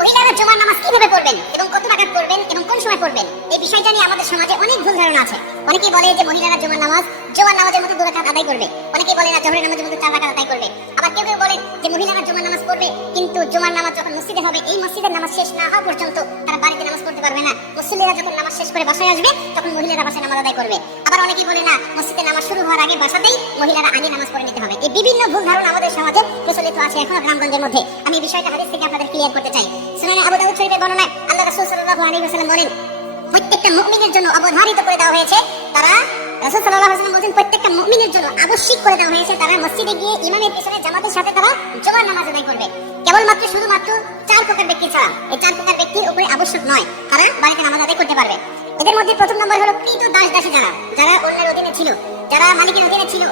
মহিলারা জুমার নামাজ কিভাবে পড়বেন এবং কত রাকাত পড়বেন এবং কোন সময় পড়বেন, এই বিষয়টা নিয়ে আমাদের সমাজে অনেক ভুল ধারণা আছে। অনেকেই বলে যে মহিলারা জুমার নামাজের মধ্যে 2 রাকাত আদায় করবে, অনেকেই বলে না জোহরের নামাজের মধ্যে 4 রাকাত আদায় করবে। আবার কেউ কেউ বলে যে মহিলারা জুমার নামাজ পড়বে, কিন্তু জুমার নামাজ যখন মসজিদে হবে এই মসজিদের নামাজ শেষ না হওয়া পর্যন্ত তারা বাড়িতে নামাজ পড়তে পারবে না। মুসল্লিরা যখন নামাজ শেষ করে বাসায় আসবে তখন মহিলারা বাসায় নামাজ আদায় করবে। আবার অনেকেই বলে না মসজিদে নামাজ শুরু হওয়ার আগে বাসাতেই মহিলারা আগে নামাজ পড়ে নিতে হবে। এই বিভিন্ন ভুল ধারণা আমাদের সমাজে প্রচলিত আছে এখনো গ্রামগঞ্জের মধ্যে। আমি এই বিষয়টা হাদিস থেকে আপনাদের ক্লিয়ার করতে চাই। সুনানে আবু দাউদ শরীফের বর্ণনায় আল্লাহ রাসূল সাল্লাল্লাহু আলাইহি ওয়াসাল্লাম বলেন, প্রত্যেকটা মুমিনের জন্য অবধারিত করে দেওয়া হয়েছে, তারা রাসূল সাল্লাল্লাহু আলাইহি ওয়াসাল্লাম বলেন প্রত্যেকটা মুমিনের জন্য আবশ্যিক করে দেওয়া হয়েছে তারা মসজিদে গিয়ে ইমামের পিছনে জামাতের সাথে তারা জুমার নামাজ আদায় করবে। কেবলমাত্র শুধুমাত্র 4 প্রকার ব্যক্তি ছাড়া, এই 4 প্রকার ব্যক্তির উপরে আবশ্যক নয়, তারা বাড়িতে নামাজ আদায় করতে পারবে। এদের মধ্যে প্রথম নম্বর হলো কৃত দাস-দাসী, যারা অন্যের অধীনে ছিল, যারা মালিকের অধীনে ছিল।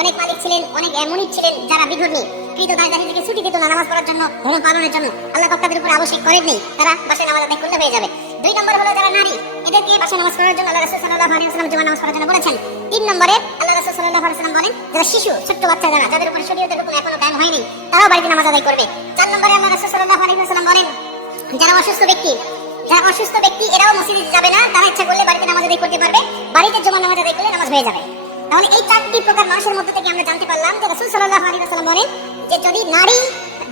অনেক মালিক ছিলেন, অনেক মুনিব ছিলেন যারা বিধর্মী, কৃত দাস-দাসী থেকে ছুটি দিত না নামাজ পড়ার জন্য, ধর্ম পালনের জন্য। আল্লাহ তাদের উপর আবশ্যক করেননি, তারা বাসায় নামাজ আদায় করলে হয়ে যাবে। 2 নম্বর হলো যারা নারী, এদেরকে বাসায় নামাজ পড়ার জন্য আল্লাহ রাসূল সাল্লাল্লাহু আলাইহি ওয়াসাল্লাম জুমার নামাজ পড়ার জন্য বলেছেন। 3 নম্বরে আল্লাহ রাসূল সাল্লাল্লাহু আলাইহি ওয়াসাল্লাম বলেন যারা শিশু, ছোট্ট বাচ্চা, যাদের উপর শরীয়তের হুকুম এখনো কায়েম হয়নি, তারাও বাড়িতে নামাজ আদায় করবে। 4 নম্বরে আল্লাহ রাসূল সাল্লাল্লাহু আলাইহি ওয়াসাল্লাম বলেন যারা অসুস্থ ব্যক্তি এরাও মসজিদে যাবে না, তারা ইচ্ছা করলে বাড়িতে নামাজ আদায় করতে পারবে, বাড়িতে জুমার নামাজ আদায় করলে নামাজ হয়ে যাবে। তাহলে এই 4টি প্রকার মানুষের মধ্যে থেকে আমরা জানতে পারলাম যে রাসূল সাল্লাল্লাহু আলাইহি ওয়াসাল্লাম বলেন যে যদি নারী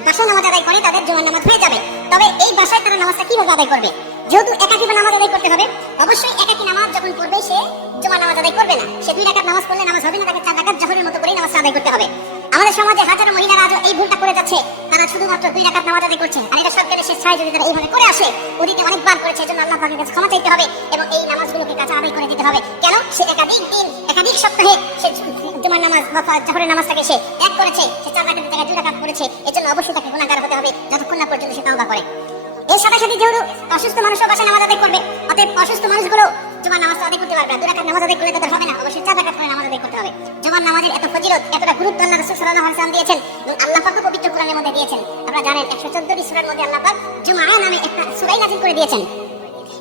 বাসায় নামাজ আদায় করে তাদের জুমার নামাজ হয়ে যাবে। তবে এই বাসায় তারা নামাজটা কিভাবে আদায় করবে? যেহেতু একাকী নামাজ আদায় করতে হবে, অবশ্যই একাকী নামাজ যখন পড়বে সে জুমার নামাজ আদায় করবে না। সে 2 রাকাত নামাজ পড়লে নামাজ হবে না, তাকে 4 রাকাত জোহরের মতো করে নামাজ আদায় করতে হবে। আমাদের সমাজে হাজারো মহিলারা আজও এই ভুলটা করে যাচ্ছে, তারা শুধুমাত্র 2 রাকাত নামাজ আদায় করছে। আর এটা সবচেয়ে শেষ ছায় যদি তারা এইভাবে করে আসে, ওদিকে অনেকবার করেছে, এজন্য আল্লাহ পাকের কাছে ক্ষমা চাইতে হবে এবং এই নামাজগুলোকে কাজে আদায় করে দিতে হবে। কেন? সে একাধিক দিন, একাধিক সপ্তাহে সে জুমার নামাজ বা জোহরের নামাজটাকে সে ত্যাগ করেছে, সে 4 রাকাতের জায়গায় 2 রাকাত করেছে, এজন্য অবশ্যই তাকে গুনাহগার হতে হবে যতক্ষণ না পর্যন্ত সে তওবা করে। এর সাথে সাথে যেহেতু অসুস্থ মানুষও বাসায় নামাজ আদায় করবে, অতএব অসুস্থ মানুষগুলো জুমার নামাজ আদায় করতে পারবে না। 2 রাকাত নামাজ আদায় করলে তাদের হবে না, অবশ্যই 4 রাকাত করে নামাজ আদায় করতে হবে। জুমার নামাজের এত ফজিলত, এতটা গুরুত্ব আল্লাহ রাসূল সাল্লাল্লাহু আলাইহি ওয়াসাল্লাম দিয়েছেন এবং আল্লাহ পাক পবিত্র কোরআনের মধ্যে দিয়েছেন। আপনারা জানেন 114টি সূরার মধ্যে আল্লাহ পাক জুমআ নামে একটা সূরা নাযিল করে দিয়েছেন।